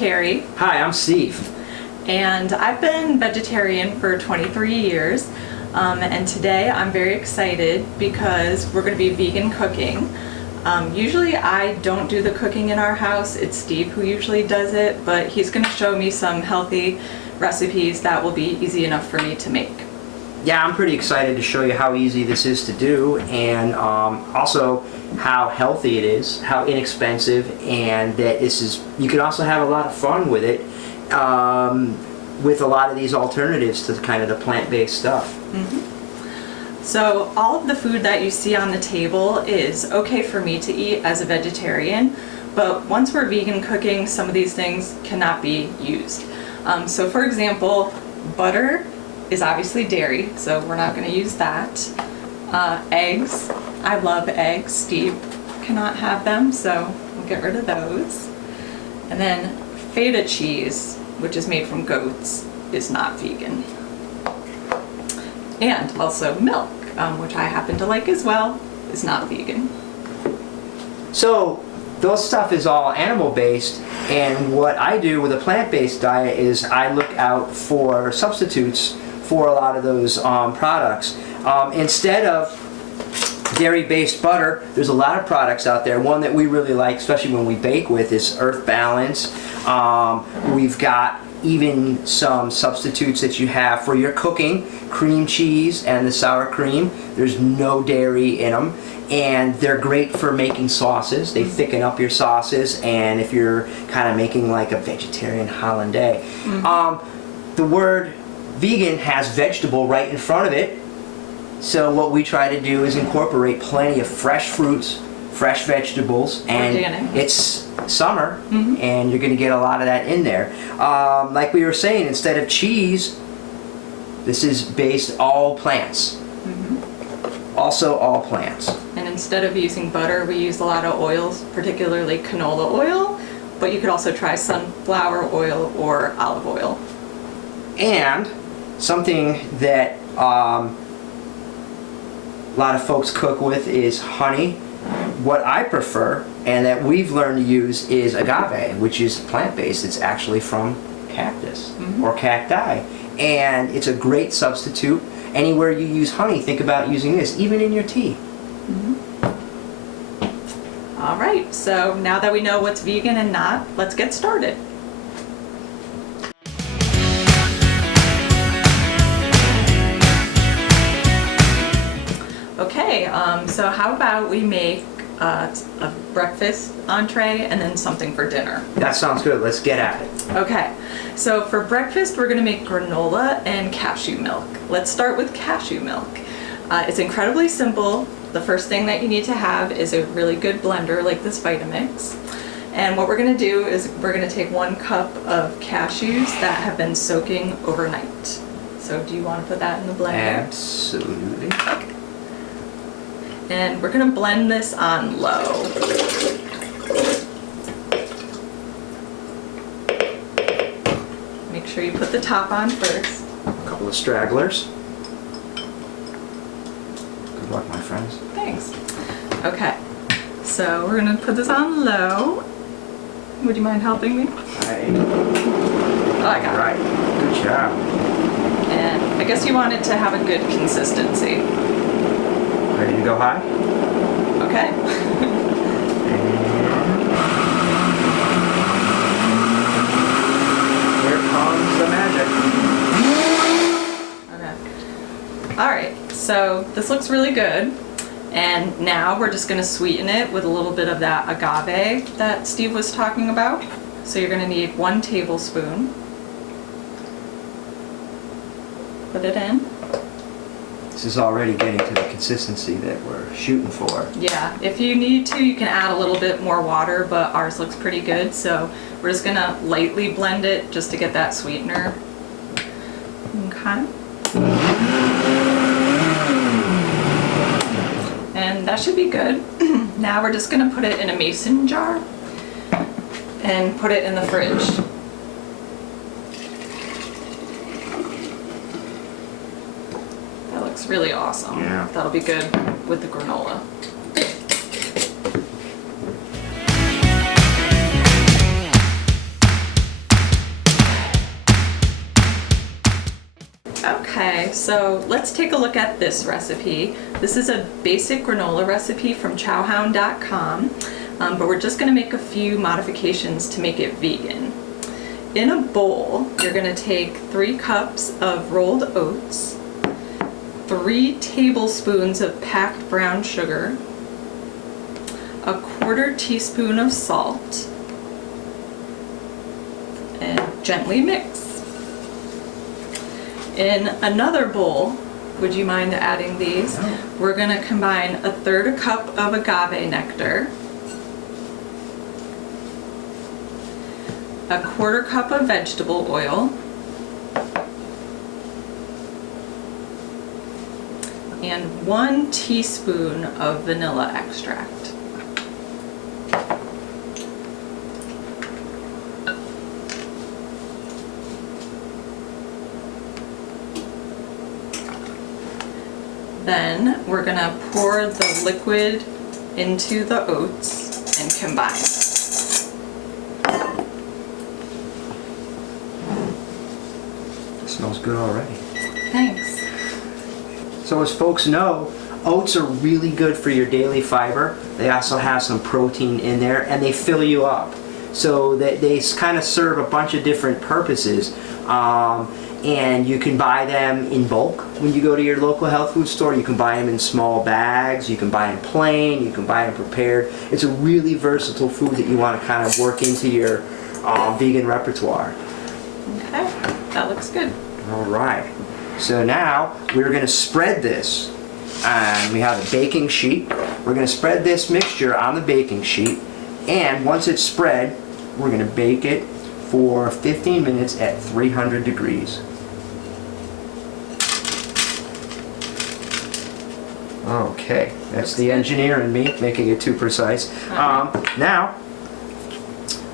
Kari. Hi, I'm Steve. And I've been vegetarian for 23 years. And today I'm very excited because we're going to be vegan cooking. Usually I don't do the cooking in our house. It's Steve who usually does it, but he's going to show me some healthy recipes that will be easy enough for me to make. Yeah, I'm pretty excited to show you how easy this is to do, and also how healthy it is, how inexpensive, and that you can also have a lot of fun with it, with a lot of these alternatives to kind of the plant-based stuff. Mm-hmm. So all of the food that you see on the table is okay for me to eat as a vegetarian, but once we're vegan cooking, some of these things cannot be used. So for example, butter is obviously dairy, so we're not going to use that. Eggs, I love eggs. Steve cannot have them, so we'll get rid of those. And then feta cheese, which is made from goats, is not vegan. And also milk, which I happen to like as well, is not vegan. So those stuff is all animal-based, and what I do with a plant-based diet is I look out for substitutes for a lot of those products. Instead of dairy-based butter, there's a lot of products out there. One that we really like, especially when we bake with, is Earth Balance. We've got even some substitutes that you have for your cooking, cream cheese and the sour cream. There's no dairy in them, and they're great for making sauces. They thicken up your sauces, and if you're kind of making like a vegetarian hollandaise. The word vegan has vegetable right in front of it, so what we try to do is incorporate plenty of fresh fruits, fresh vegetables, and organic. It's summer, and you're going to get a lot of that in there. Like we were saying, instead of cheese, this is based all plants. Also all plants. And instead of using butter, we use a lot of oils, particularly canola oil, but you could also try sunflower oil or olive oil. And something that a lot of folks cook with is honey. What I prefer, and that we've learned to use, is agave, which is plant-based. It's actually from cactus or cacti, and it's a great substitute. Anywhere you use honey, think about using this, even in your tea. All right, so now that we know what's vegan and not, let's get started. Okay, so how about we make a breakfast entree and then something for dinner? That sounds good. Let's get at it. Okay, so for breakfast we're going to make granola and cashew milk. Let's start with cashew milk. It's incredibly simple. The first thing that you need to have is a really good blender like this Vitamix. And what we're going to do is we're going to take 1 cup of cashews that have been soaking overnight. So do you want to put that in the blender? Absolutely. Okay. And we're going to blend this on low. Make sure you put the top on first. A couple of stragglers. Good luck, my friends. Thanks. Okay, so we're going to put this on low. Would you mind helping me? Oh, I got it. Right. Good job. And I guess you want it to have a good consistency. Ready to go high? Okay. Here comes the magic. Okay. All right, so this looks really good. And now we're just going to sweeten it with a little bit of that agave that Steve was talking about. So you're going to need 1 tablespoon. Put it in. This is already getting to the consistency that we're shooting for. Yeah, if you need to, you can add a little bit more water, but ours looks pretty good, so we're just gonna lightly blend it just to get that sweetener. Okay. And that should be good. Now we're just gonna put it in a mason jar and put it in the fridge. Looks really awesome. Yeah. That'll be good with the granola. Okay, so let's take a look at this recipe. This is a basic granola recipe from chowhound.com, but we're just going to make a few modifications to make it vegan. In a bowl, you're going to take 3 cups of rolled oats, 3 tablespoons of packed brown sugar, a 1/4 teaspoon of salt, and gently mix. In another bowl, would you mind adding these? No. We're going to combine 1/3 cup of agave nectar, a 1/4 cup of vegetable oil, and 1 teaspoon of vanilla extract. Then we're gonna pour the liquid into the oats and combine. It smells good already. Thanks. So as folks know, oats are really good for your daily fiber. They also have some protein in there and they fill you up. So they kind of serve a bunch of different purposes. And you can buy them in bulk when you go to your local health food store. You can buy them in small bags, you can buy them plain, you can buy them prepared. It's a really versatile food that you want to kind of work into your vegan repertoire. Okay, that looks good. All right, so now we're going to spread this. And we have a baking sheet. We're going to spread this mixture on the baking sheet, and once it's spread, we're going to bake it for 15 minutes at 300 degrees. Okay, that's the engineer in me making it too precise. Now,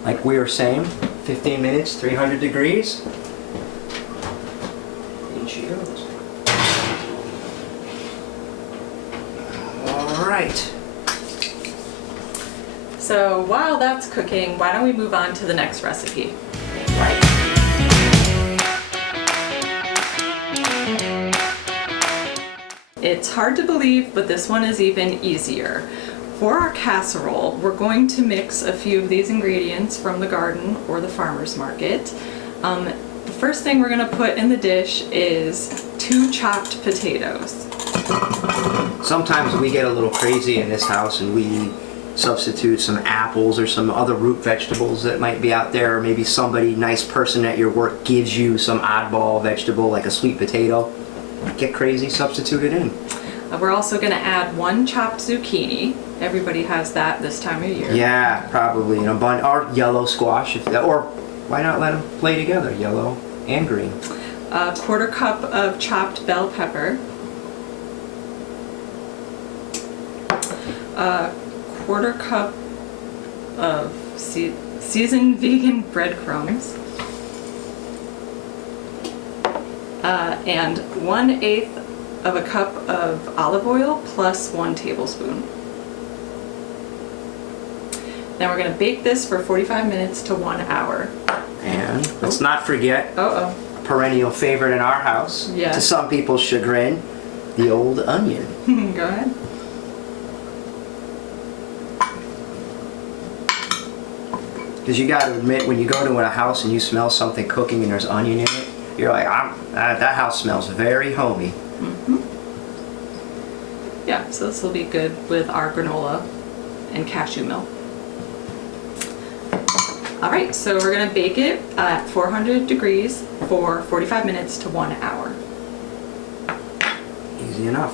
like we were saying, 15 minutes, 300 degrees. In she goes. All right. So while that's cooking, why don't we move on to the next recipe? Right. It's hard to believe, but this one is even easier. For our casserole, we're going to mix a few of these ingredients from the garden or the farmer's market. The first thing we're going to put in the dish is 2 chopped potatoes. Sometimes we get a little crazy in this house and we substitute some apples or some other root vegetables that might be out there, or maybe somebody, nice person at your work gives you some oddball vegetable like a sweet potato. Get crazy, substitute it in. We're also going to add 1 chopped zucchini. Everybody has that this time of year. Yeah, probably in a bunch, or yellow squash, or why not let them play together, yellow and green. A 1/4 cup of chopped bell pepper. A 1/4 cup of seasoned vegan breadcrumbs. And 1/8 of a cup of olive oil plus 1 tablespoon. Then we're going to bake this for 45 minutes to 1 hour. And let's not forget a perennial favorite in our house, Yes. to some people's chagrin, the old onion. Go ahead. Because you got to admit, when you go to a house and you smell something cooking and there's onion in it, you're like, that house smells very homey. Mm-hmm. Yeah, so this will be good with our granola and cashew milk. All right, so we're gonna bake it at 400 degrees for 45 minutes to 1 hour. Easy enough.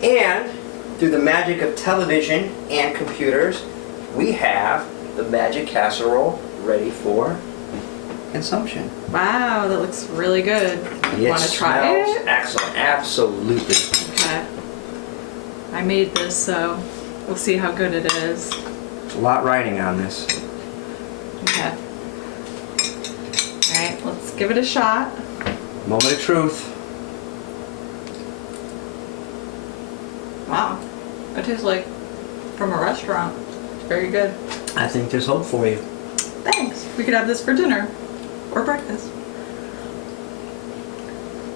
And through the magic of television and computers, we have the magic casserole ready for consumption. Wow, that looks really good. Want to try it? Excellent, absolutely. Okay. I made this, so we'll see how good it is. There's a lot riding on this. Okay. All right, let's give it a shot. Moment of truth. Wow. It tastes like from a restaurant. It's very good. I think there's hope for you. Thanks. We could have this for dinner or breakfast.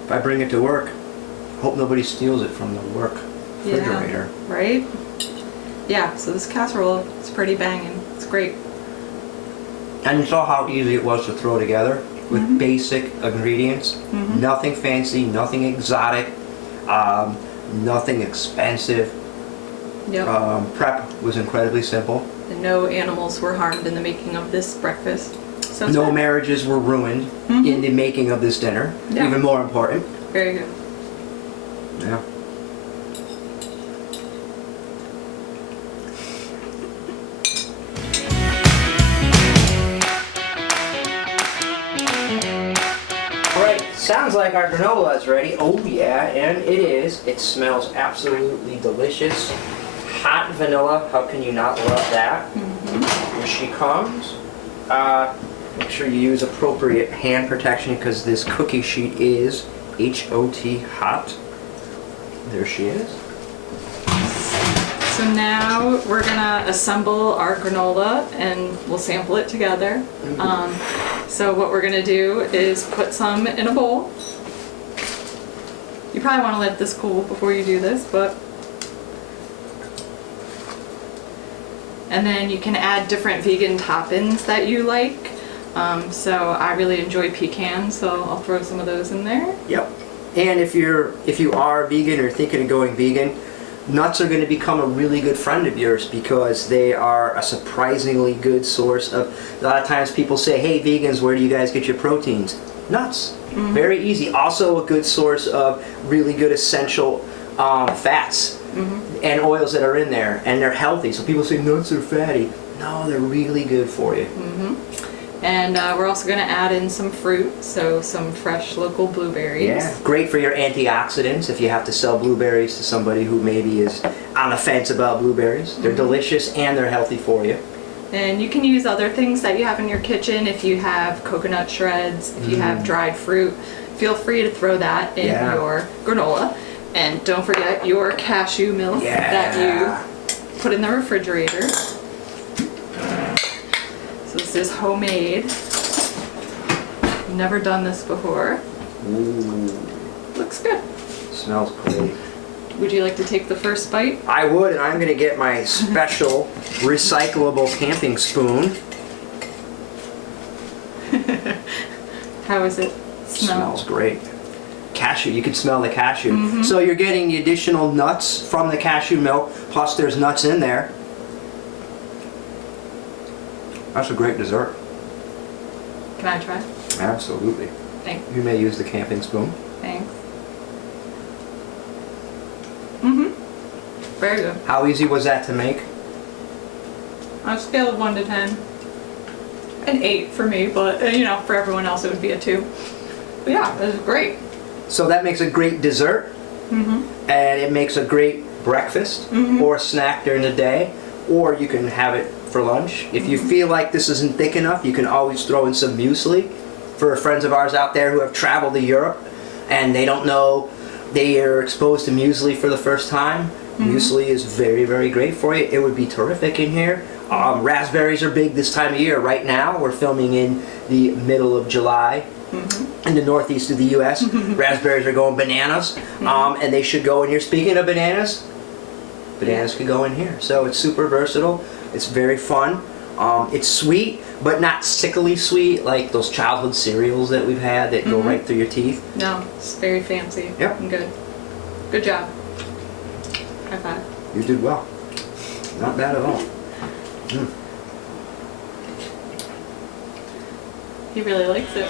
If I bring it to work, hope nobody steals it from the work refrigerator. Yeah, right? Yeah, so this casserole is pretty banging. It's great. And you saw how easy it was to throw together with basic ingredients. Nothing fancy, nothing exotic, nothing expensive. Yep. Prep was incredibly simple. And no animals were harmed in the making of this breakfast. So it's No good. marriages were ruined in the making of this dinner. Yeah. Even more important. Very good. Yeah. Alright, sounds like our granola is ready. Oh yeah, and it is. It smells absolutely delicious. Hot vanilla, how can you not love that? Here she comes. Make sure you use appropriate hand protection because this cookie sheet is HOT hot. There she is. So now we're gonna assemble our granola and we'll sample it together. So what we're gonna do is put some in a bowl. You probably wanna let this cool before you do this, but. And then you can add different vegan toppings that you like. So I really enjoy pecans, so I'll throw some of those in there. Yep. And if you are vegan or thinking of going vegan, nuts are going to become a really good friend of yours because they are a surprisingly good source of. A lot of times people say, "Hey, vegans, where do you guys get your proteins?" Nuts. Very easy. Also a good source of really good essential fats and oils that are in there, and they're healthy. So people say nuts are fatty. No, they're really good for you. And we're also going to add in some fruit, so some fresh local blueberries. Yeah, great for your antioxidants if you have to sell blueberries to somebody who maybe is on the fence about blueberries. They're delicious and they're healthy for you. And you can use other things that you have in your kitchen. If you have coconut shreds, if you have dried fruit, feel free to throw that in your granola. And don't forget your cashew milk that you put in the refrigerator. So this is homemade. Never done this before. Ooh, Looks good. smells great. Would you like to take the first bite? I would, and I'm going to get my special recyclable camping spoon. How is it smell? Smells great. Cashew, you can smell the cashew. So you're getting the additional nuts from the cashew milk, plus there's nuts in there. That's a great dessert. Can I try? Absolutely. Thanks. You may use the camping spoon. Thanks. Very good. How easy was that to make? On a scale of 1 to 10, an 8 for me, but for everyone else it would be a 2. But yeah, it was great. So that makes a great dessert, and it makes a great breakfast or snack during the day, or you can have it for lunch. If you feel like this isn't thick enough, you can always throw in some muesli. For friends of ours out there who have traveled to Europe and they don't know, they are exposed to muesli for the first time, muesli is very, very great for you. It would be terrific in here. Raspberries are big this time of year. Right now, we're filming in the middle of July. In the northeast of the U.S., raspberries are going bananas, and they should go in here. Speaking of bananas, bananas could go in here. So it's super versatile. It's very fun. It's sweet, but not sickly sweet like those childhood cereals that we've had that go right through your teeth. No, it's very fancy. Yep. And good. Good job. High five. You did well. Not bad at all. He really likes it.